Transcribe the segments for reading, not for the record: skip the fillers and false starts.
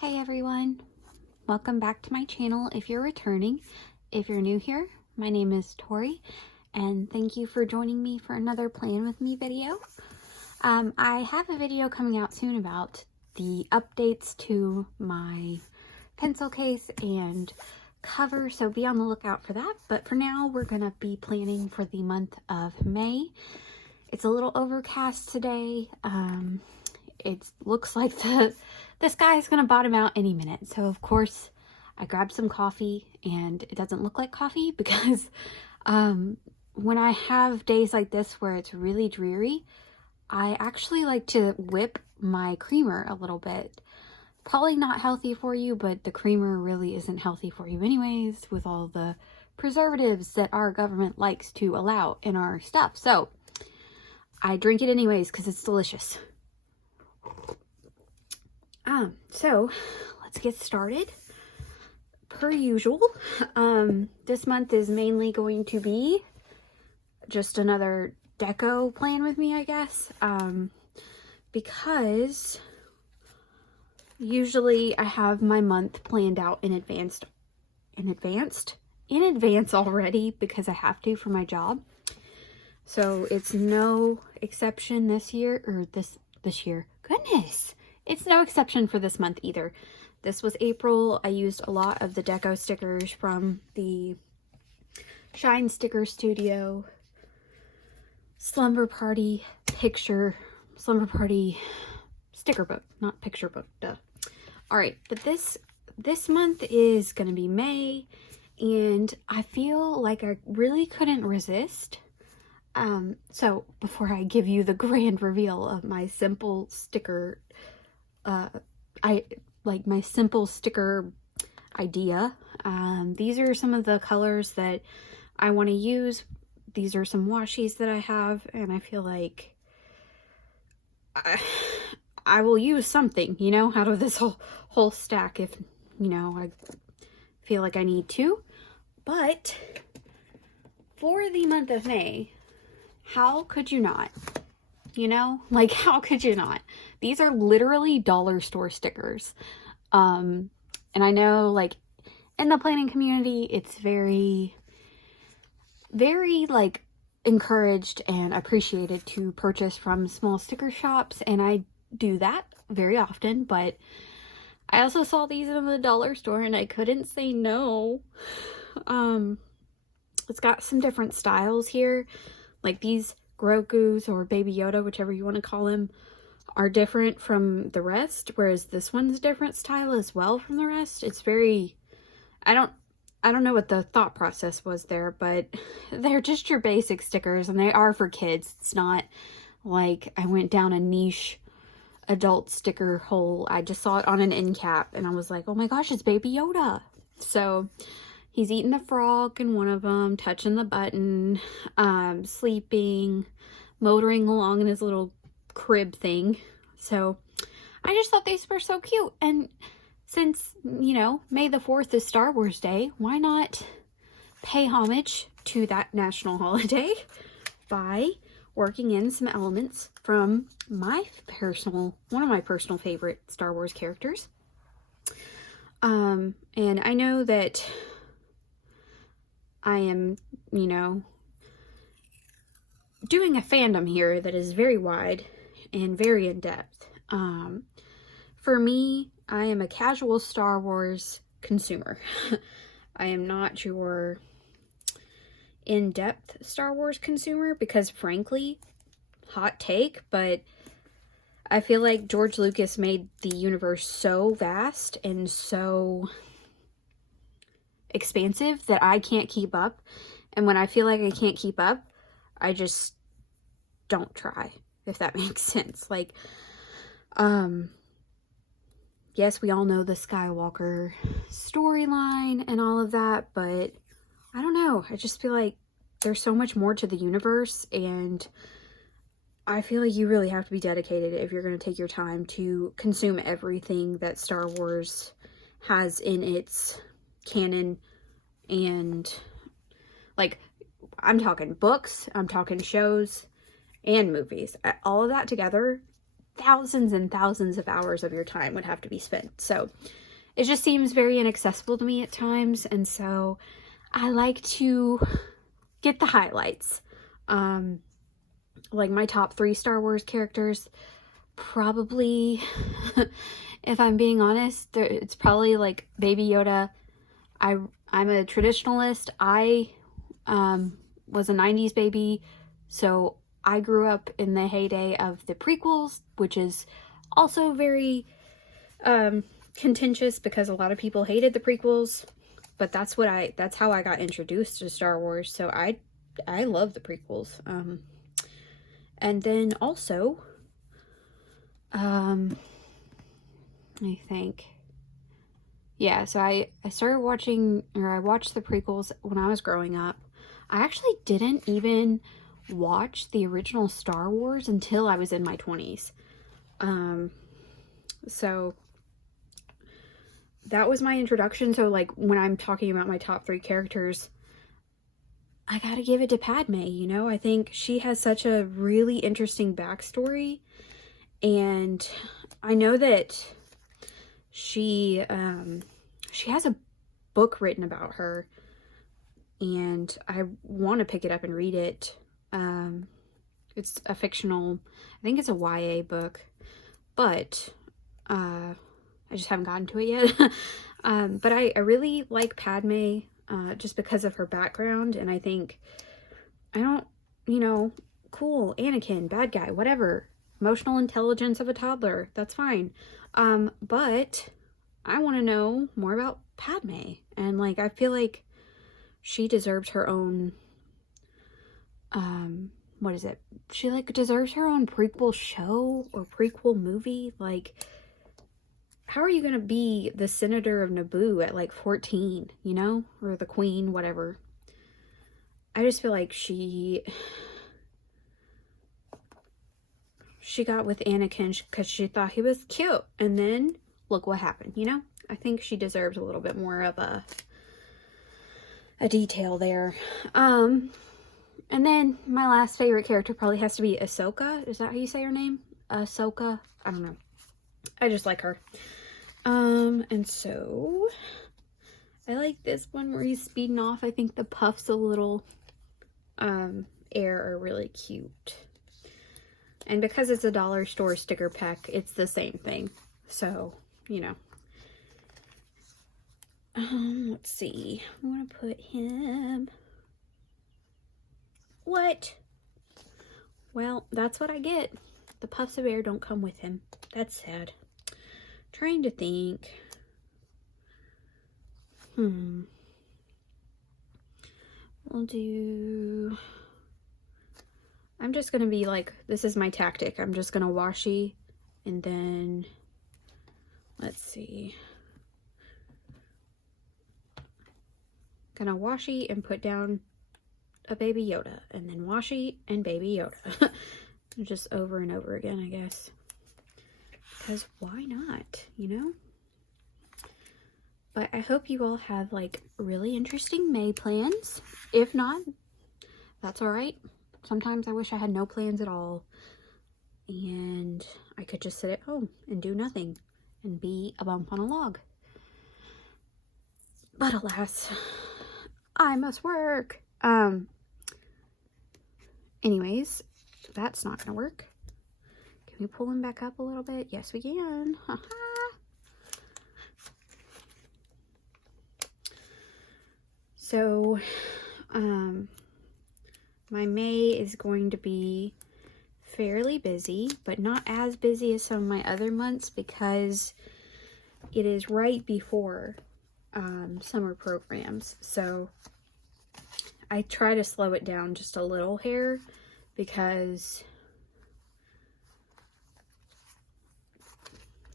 Hey everyone, welcome back to my channel if you're returning. If you're new here, my name is Tori and thank you for joining me for another Plan With Me video. I have a video coming out soon about the updates to my pencil case and cover, so be on the lookout for that. But for now, we're going to be planning for the month of May. It's a little overcast today. It looks like the sky is going to bottom out any minute. So of course I grabbed some coffee, and it doesn't look like coffee because when I have days like this where it's really dreary, I actually like to whip my creamer a little bit. Probably not healthy for you, but the creamer really isn't healthy for you anyways with all the preservatives that our government likes to allow in our stuff. So I drink it anyways because it's delicious. So let's get started. Per usual, this month is mainly going to be just another deco plan with me, I guess, because usually I have my month planned out in advance already because I have to for my job. So it's no exception this year, or this year. Goodness. It's no exception for this month either. This was April. I used a lot of the deco stickers from the Shine Sticker Studio Slumber Party sticker book, not picture book, duh. Alright, but this month is gonna be May, and I feel like I really couldn't resist. So before I give you the grand reveal of my simple sticker my simple sticker idea. These are some of the colors that I want to use. These are some washies that I have, and I feel like I will use something, you know, out of this whole stack if, you know, I feel like I need to. But for the month of May, how could you not? You know, like, how could you not? These are literally dollar store stickers. And I know, like, in the planning community, it's very, very, like, encouraged and appreciated to purchase from small sticker shops. And I do that very often, but I also saw these in the dollar store and I couldn't say no. It's got some different styles here. Like these Grogu's or Baby Yoda, whichever you want to call him, are different from the rest, whereas this one's a different style as well from the rest. It's very, I don't know what the thought process was there, but they're just your basic stickers, and they are for kids. It's not like I went down a niche adult sticker hole. I just saw it on an end cap and I was like, oh my gosh, it's Baby Yoda. So he's eating the frog in one of them, touching the button, sleeping, motoring along in his little crib thing. So I just thought these were so cute. And since, you know, May the 4th is Star Wars Day, why not pay homage to that national holiday by working in some elements from one of my personal favorite Star Wars characters. And I know that I am, you know, doing a fandom here that is very wide and very in-depth. For me, I am a casual Star Wars consumer. I am not your in-depth Star Wars consumer because, frankly, hot take, but I feel like George Lucas made the universe so vast and so expansive that I can't keep up. And when I feel like I can't keep up, I just don't try, if that makes sense. Like, yes, we all know the Skywalker storyline and all of that, but I don't know. I just feel like there's so much more to the universe, and I feel like you really have to be dedicated if you're going to take your time to consume everything that Star Wars has in its canon. And, like, I'm talking books, I'm talking shows, and movies. All of that together thousands and thousands of hours of your time would have to be spent. So it just seems very inaccessible to me at times. And so I like to get the highlights. Like my top 3 Star Wars characters, probably, if I'm being honest, it's probably like Baby Yoda. I'm a traditionalist. I was a 90s baby, so I grew up in the heyday of the prequels, which is also very contentious because a lot of people hated the prequels, but that's how I got introduced to Star Wars. So I love the prequels. And then also, I think, yeah, so I started watching, or I watched the prequels when I was growing up. I actually didn't even watch the original Star Wars until I was in my 20s. So that was my introduction. So like when I'm talking about my top 3 characters, I gotta give it to Padme, you know? I think she has such a really interesting backstory, and I know that she has a book written about her, and I want to pick it up and read it. It's a fictional, I think it's a YA book, but I just haven't gotten to it yet. But I really like Padme just because of her background, and I think, cool, Anakin, bad guy, whatever. Emotional intelligence of a toddler, that's fine. But I want to know more about Padme, and like I feel like she deserves her own what is it? She like deserves her own prequel show or prequel movie. Like, how are you gonna be the senator of Naboo at like 14, you know? Or the queen, whatever. I just feel like she got with Anakin because she thought he was cute, and then look what happened, you know? I think she deserves a little bit more of a detail there. And then my last favorite character probably has to be Ahsoka. Is that how you say her name? Ahsoka? I don't know. I just like her. And so I like this one where he's speeding off. I think the puffs a little air are really cute. And because it's a dollar store sticker pack, it's the same thing. So, you know. Let's see. I want to put him... What? Well, that's what I get. The puffs of air don't come with him. That's sad. Trying to think. We'll do... I'm just going to be like, this is my tactic. I'm just going to washi, and then, let's see. Gonna washi and put down a Baby Yoda, and then washi and Baby Yoda. Just over and over again, I guess. Because why not, you know? But I hope you all have like really interesting May plans. If not, that's all right. Sometimes I wish I had no plans at all, and I could just sit at home and do nothing and be a bump on a log. But alas, I must work. Anyways, that's not gonna work. Can we pull him back up a little bit? Yes, we can. So, my May is going to be fairly busy, but not as busy as some of my other months because it is right before summer programs. So I try to slow it down just a little here because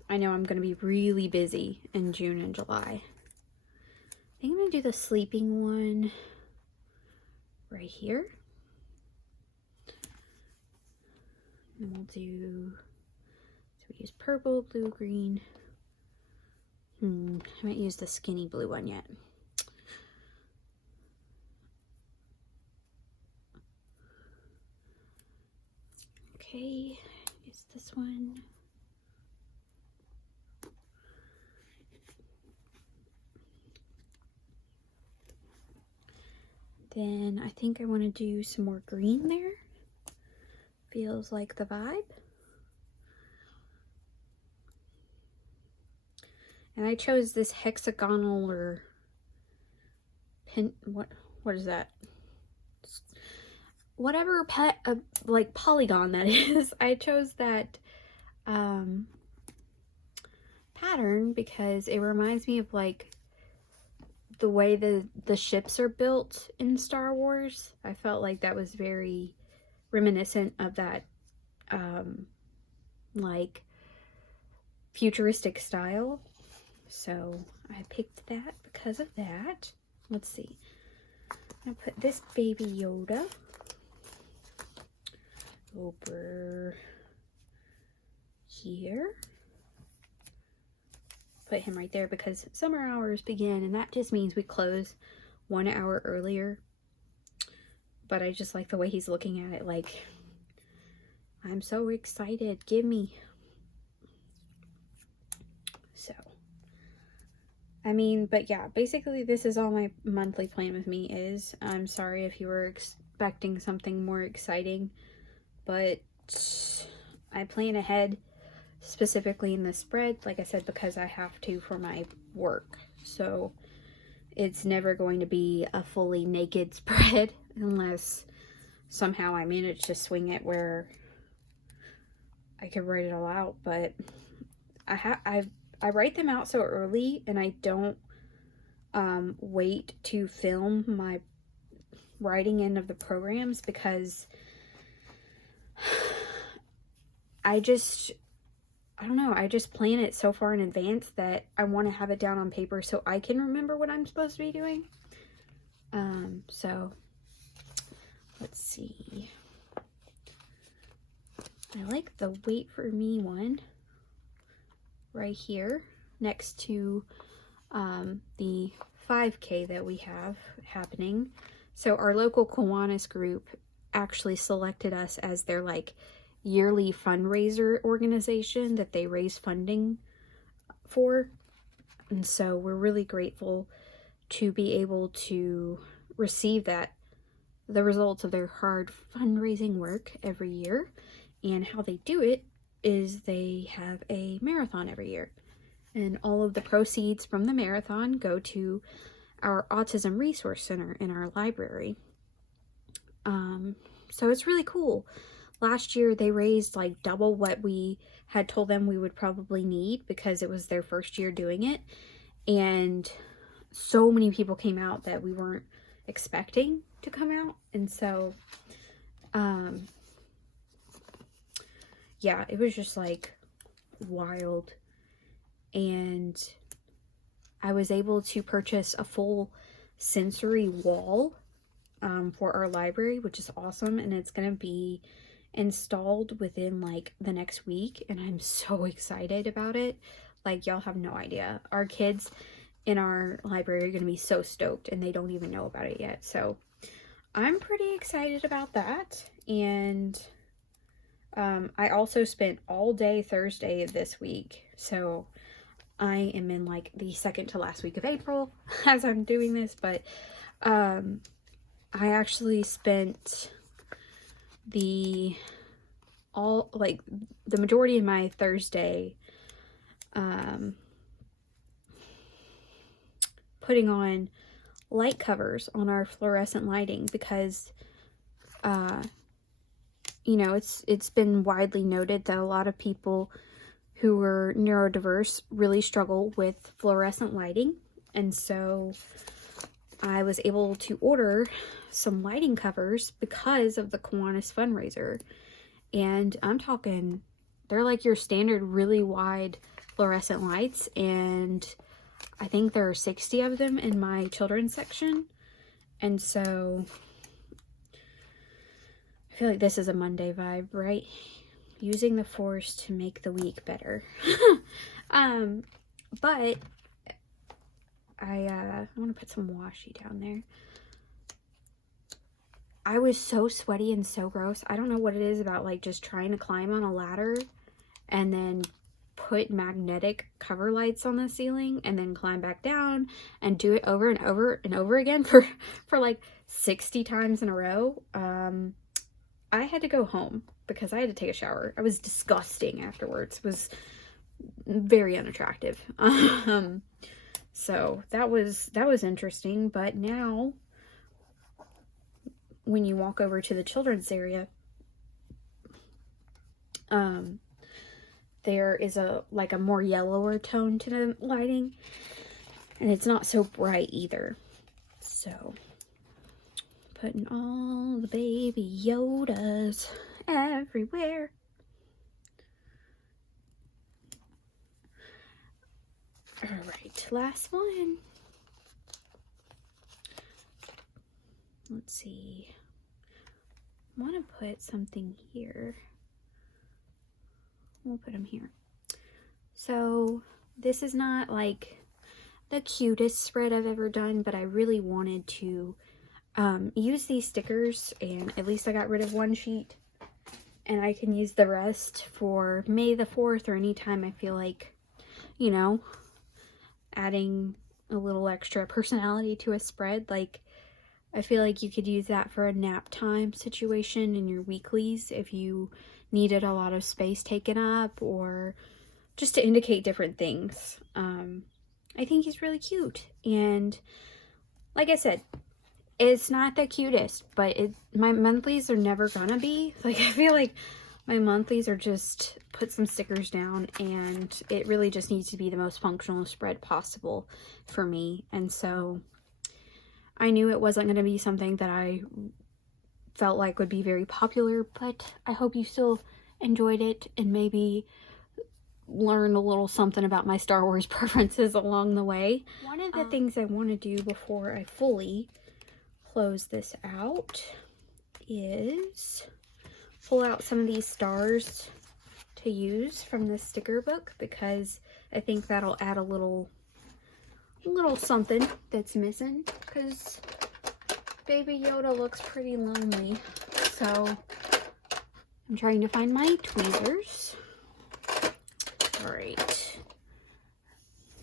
I know I'm going to be really busy in June and July. I think I'm going to do the sleeping one right here. And we'll do, so we use purple, blue, green. I haven't used the skinny blue one yet. Okay, use this one. Then I think I want to do some more green there. Feels like the vibe. And I chose this hexagonal or pin, what is that? Whatever like polygon that is. I chose that pattern because it reminds me of like the way the ships are built in Star Wars. I felt like that was very reminiscent of that like futuristic style. So I picked that because of that. Let's see. I'm gonna put this baby Yoda over here. Put him right there because summer hours begin, and that just means we close 1 hour earlier. But I just like the way he's looking at it, like, I'm so excited, give me. So, I mean, but yeah, basically this is all my monthly plan with me is. I'm sorry if you were expecting something more exciting, but I plan ahead, specifically in the spread, like I said, because I have to for my work. So it's never going to be a fully naked spread unless somehow I manage to swing it where I could write it all out. But I write them out so early, and I don't wait to film my writing end of the programs because I don't know, I just plan it so far in advance that I want to have it down on paper so I can remember what I'm supposed to be doing. So let's see. I like the Wait For Me one right here next to the 5K that we have happening. So our local Kiwanis group actually selected us as their like yearly fundraiser organization that they raise funding for, and so we're really grateful to be able to receive the results of their hard fundraising work every year. And how they do it is they have a marathon every year, and all of the proceeds from the marathon go to our autism resource center in our library. So it's really cool. Last year, they raised like double what we had told them we would probably need because it was their first year doing it. And so many people came out that we weren't expecting to come out. And so, yeah, it was just like wild. And I was able to purchase a full sensory wall for our library, which is awesome. And it's going to be installed within like the next week, and I'm so excited about it. Like, y'all have no idea. Our kids in our library are going to be so stoked, and they don't even know about it yet. So I'm pretty excited about that. And I also spent all day Thursday this week, so I am in like the second to last week of April as I'm doing this, but I actually spent the majority of my Thursday putting on light covers on our fluorescent lighting because you know, it's been widely noted that a lot of people who are neurodiverse really struggle with fluorescent lighting, and so I was able to order some lighting covers because of the Kiwanis fundraiser. And I'm talking, they're like your standard really wide fluorescent lights, and I think there are 60 of them in my children's section. And so I feel like this is a Monday vibe, right? Using the force to make the week better. But I want to put some washi down there. I was so sweaty and so gross. I don't know what it is about like just trying to climb on a ladder and then put magnetic cover lights on the ceiling and then climb back down and do it over and over and over again for like 60 times in a row, I had to go home because I had to take a shower. I was disgusting afterwards. It was very unattractive. So that was interesting. But now when you walk over to the children's area, there is a more yellower tone to the lighting, and it's not so bright either. So putting all the baby Yodas everywhere. All right, last one. Let's see. I want to put something here. We'll put them here. So this is not like the cutest spread I've ever done, but I really wanted to use these stickers, and at least I got rid of one sheet, and I can use the rest for May the 4th or anytime I feel like, you know, adding a little extra personality to a spread. Like, I feel like you could use that for a nap time situation in your weeklies if you needed a lot of space taken up, or just to indicate different things. I think he's really cute, and like I said, it's not the cutest, but my monthlies are never gonna be. Like, I feel like my monthlies are just put some stickers down, and it really just needs to be the most functional spread possible for me. And so I knew it wasn't going to be something that I felt like would be very popular, but I hope you still enjoyed it and maybe learn a little something about my Star Wars preferences along the way. One of the things I want to do before I fully close this out is pull out some of these stars to use from the sticker book, because I think that'll add a little something that's missing, because Baby Yoda looks pretty lonely. So I'm trying to find my tweezers. Alright,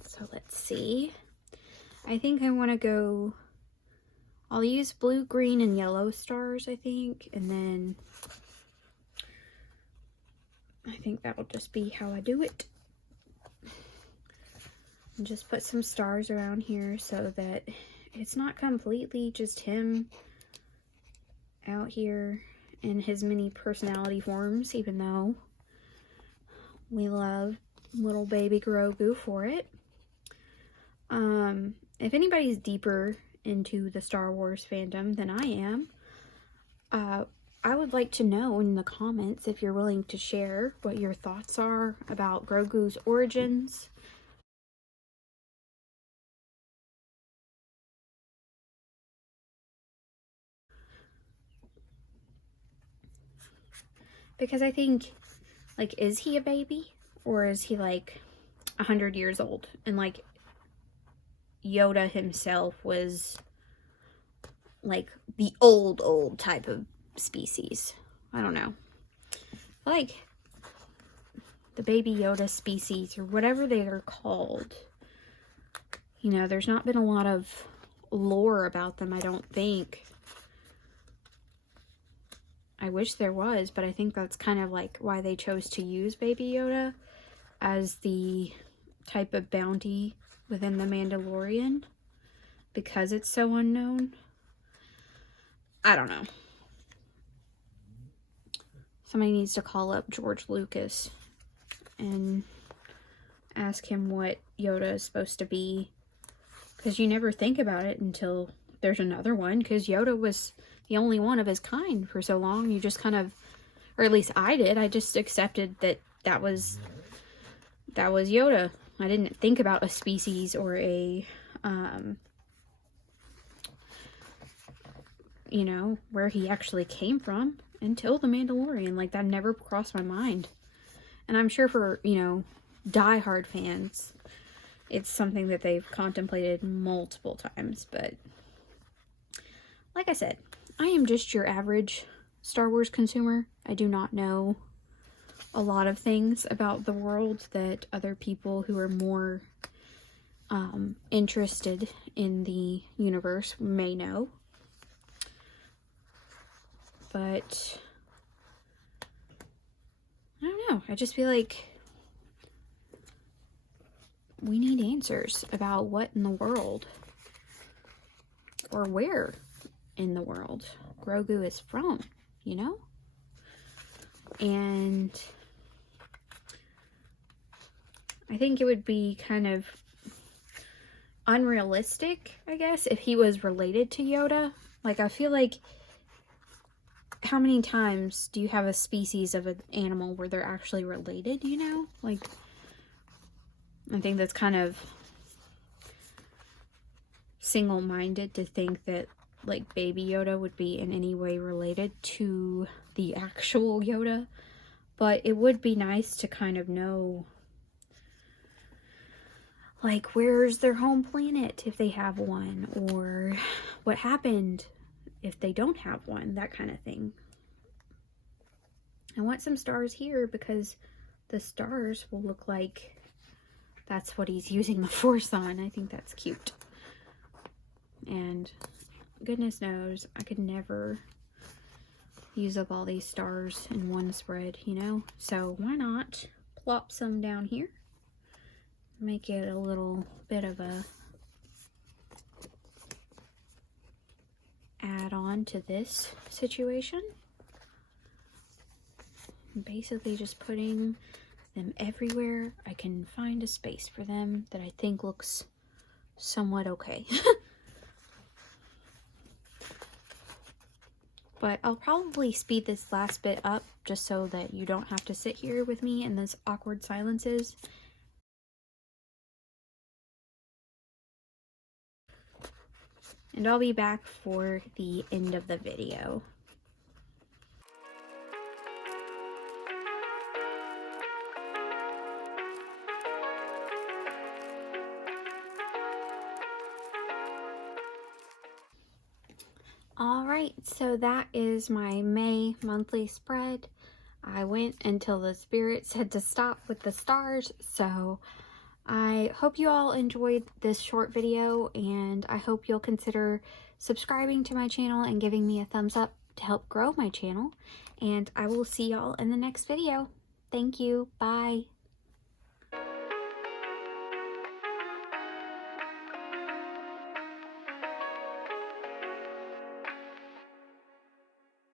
so let's see. I think I want to go, I'll use blue, green, and yellow stars, I think, and then I think that'll just be how I do it. And just put some stars around here so that it's not completely just him out here in his many personality forms, even though we love little baby Grogu for it. If anybody's deeper into the Star Wars fandom than I am, I would like to know in the comments if you're willing to share what your thoughts are about Grogu's origins. Because I think, like, is he a baby? Or is he, like, 100 years old? And, like, Yoda himself was, like, the old type of species. I don't know. Like, the Baby Yoda species, or whatever they are called, you know, there's not been a lot of lore about them, I don't think. I wish there was, but I think that's kind of like why they chose to use Baby Yoda as the type of bounty within the Mandalorian, because it's so unknown. I don't know. Somebody needs to call up George Lucas and ask him what Yoda is supposed to be, because you never think about it until there's another one, because Yoda was the only one of his kind for so long. You just kind of, or at least I did, I just accepted that was Yoda. I didn't think about a species or a, you know, where he actually came from until The Mandalorian. Like, that never crossed my mind. And I'm sure for, you know, diehard fans, it's something that they've contemplated multiple times. But like I said, I am just your average Star Wars consumer. I do not know a lot of things about the world that other people who are more interested in the universe may know. But I don't know. I just feel like we need answers about what in the world, or where in the world, Grogu is from, you know? And I think it would be kind of unrealistic, I guess, if he was related to Yoda. Like, I feel like, how many times do you have a species of an animal where they're actually related, you know? Like, I think that's kind of single-minded to think that, like, Baby Yoda would be in any way related to the actual Yoda. But it would be nice to kind of know, like, where's their home planet if they have one, or what happened if they don't have one, that kind of thing. I want some stars here because the stars will look like that's what he's using the Force on. I think that's cute. And goodness knows, I could never use up all these stars in one spread, you know? So why not plop some down here? Make it a little bit of a add-on to this situation. I'm basically just putting them everywhere I can find a space for them that I think looks somewhat okay. But I'll probably speed this last bit up just so that you don't have to sit here with me in those awkward silences. And I'll be back for the end of the video. Alright, so that is my May monthly spread. I went until the spirit said to stop with the stars, so I hope you all enjoyed this short video, and I hope you'll consider subscribing to my channel and giving me a thumbs up to help grow my channel, and I will see y'all in the next video. Thank you. Bye.